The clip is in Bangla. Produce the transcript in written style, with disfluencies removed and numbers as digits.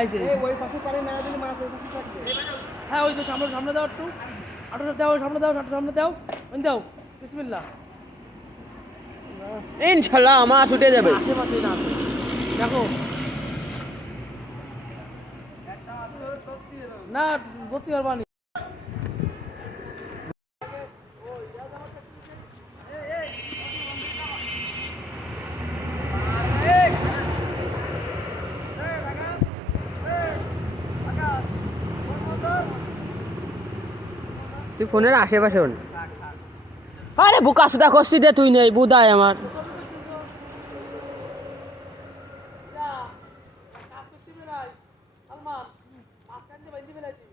আইছে ওই পাশে পারে না দিলে মাছ ওই পাশে থাকবে। হ্যাঁ ওই তো সামনে সামনে দাও একটু আটো দাও সামনে দাও সামনে দাও ওই দাও বিসমিল্লাহ ইনশাআল্লাহ মাছ উঠে যাবে। আশেপাশে না দেখো না ভর্তি পারবা নি তুই ফোনের আশেপাশে হন। আরে বোকা সুদা করছি দে তুই নেই বুদায় আমার। কাজ করতে বেলাই আলমান মাছ কাটতে বাইতে বেলাইছি